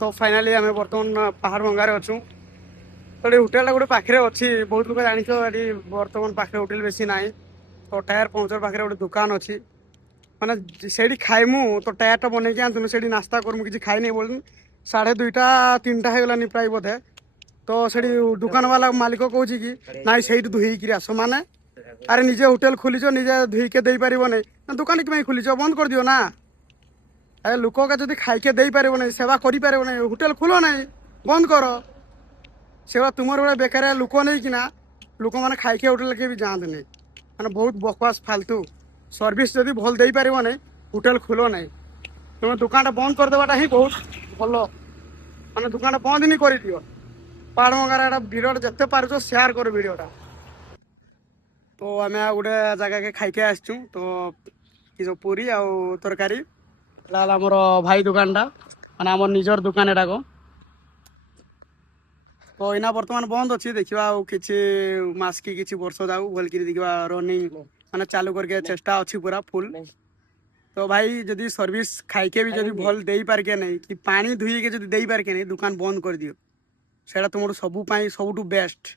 तो फाइनाली आम बर्तमान पहाड़ भंगार अच्छू तो ये होटेल गोटे पाखे अच्छी बहुत लोग जाच ये बर्तमान पाखे होटेल बेसी ना तो टायर पंचर पाखे गोटे दुकान अच्छी मैंने से खाइमु तो टायर टा बनई आनुनु से नास्ता करमु कि खाई नहीं बोल 2:30-3टा हो गलानी प्राय बोधे तो से दुकान वाला मालिक कौन कि नाई से धुईक आस माने अरे निजे होटेल खोलीच निजे धुईके दे पार नहीं दुकान कि खोलीच बंद कर दियो ना अरे लोक जब खाइके दे पार नहीं सेवा कर पार नहीं होटेल खोल ना बंद कर से तुम भाई बेकार लोक नहीं कि लोक मैंने खाइके होटेल के भी जाते नहीं मैंने बहुत बकवास फालतू सर्विस जब भल दे पार नहीं होटेल खोल ना तुम दुकान बंद करदेवाटा ही बहुत भल मैंने दुकान बंद नहीं कर दियो पहाड़ वगैरह भिडियो जिते पार्च सेयार कर भिडियोटा तो आम गोटे जगह के खाइके आसचु तो ये सब पूरी आउ तरकारी आमर भाई दुकानटा माने आम निजर दुकान एटा को तो इना बर्तमान बंद अच्छी देखा कि मास कि वर्ष जाऊ भल देखा रनिंग माने चालू करके चेष्टा अच्छी पूरा फुल तो भाई जदि सर्विस खाइके भी जदि भल दे पार के नहीं कि पानी धुई के जदि दे पार के नहीं दुकान बंद कर दियो सेटा तुम सबू सबुठू बेस्ट।